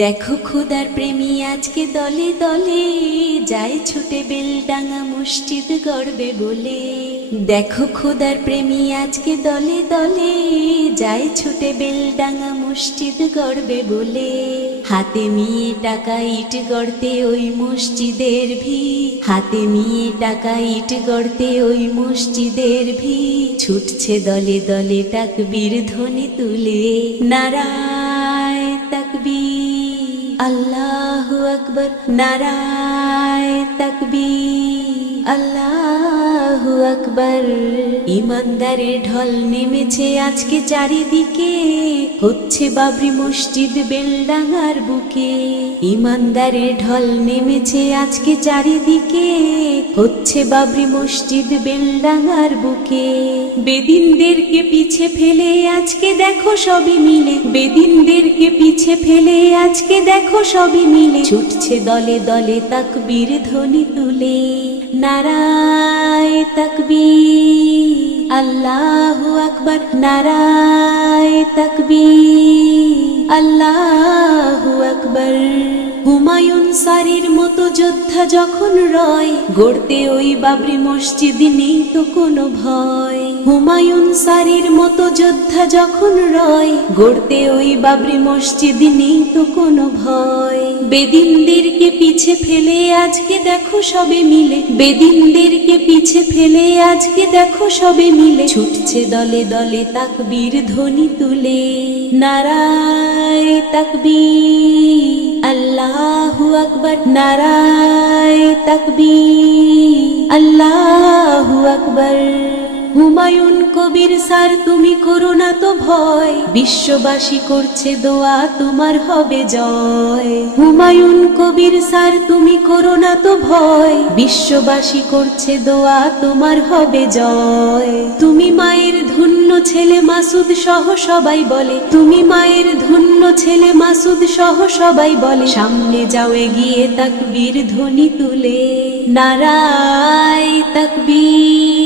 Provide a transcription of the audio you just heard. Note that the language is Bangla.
দেখো খোদার প্রেমী আজকে দলে দলে, যায় ছুটে বেলডাঙ্গা মসজিদ গড়বে বলে। দেখো খোদার প্রেমী আজকে দলে দলে, যায় ছুটে বেলডাঙা মসজিদ গড়বে বলে। হাতে নিয়ে টাকা ইট গড়তে ওই মসজিদের ভি হাতে নিয়ে টাকা ইট গড়তে ওই মসজিদের ভি ছুটছে দলে দলে তাকবীর ধ্বনি তুলে। নারায় নারায় তাকবীর আল্লাহ আকবর। ইমানদারের ঢল নেমেছে আজকে চারিদিকে। হচ্ছে বাবরি মসজিদ বেলডাঙ্গার বুকে। ইমানদারের ঢল নেমেছে আজকে চারিদিকে। হচ্ছে বাবরি মসজিদ বেলডাঙ্গার বুকে। বেদিনদেরকে পিছে ফেলে আজকে দেখো সবই মিলে। বেদিনদেরকে পিছে ফেলে আজকে দেখো সবই মিলে। ছুটছে দলে দলে তাকবীর ধ্বনি তুলে। নারায় তাকবীর আল্লাহ আকবর, নারায় তাকবীর। আল্লাহ আকবর। হুমায়ুন সারির মতো যোদ্ধা যখন রয়, গড়তে ওই বাবরি মসজিদ নেই তো কোনো ভয়। হুমায়ুন সারির মতো যোদ্ধা যখন রয়, গড়তে ওই বাবরি মসজিদ নেই তো কোনো ভয়। বেদিনদেরকে পিছে ফেলে আজকে দেখো সবে মিলে। বেদিনদেরকে পিছে ফেলে আজকে দেখো সবে মিলে। ছুটছে দলে দলে তাকবীর ধ্বনি তুলে। নারায় তাকবীর, আল্লাহু আকবর। নারায় তাকবীর, আল্লাহু আকবর। হুমায়ুন কবির স্যার, তুমি করো না তো ভয়। বিশ্ববাসী করছে দোয়া, তোমার হবে জয়। হুমায়ুন কবির স্যার, তুমি করো না তো ভয়। বিশ্ববাসী করছে দোয়া, তোমার হবে জয়। তুমি মায়ের ধন্য ছেলে, মাসুদ সহ সবাই বলে। তুমি মায়ের ধন্য ছেলে, মাসুদ সহ সবাই বলে। সামনে যাও, এগিয়ে তাকবীর ধ্বনি তুলে। নারায় তাকবীর।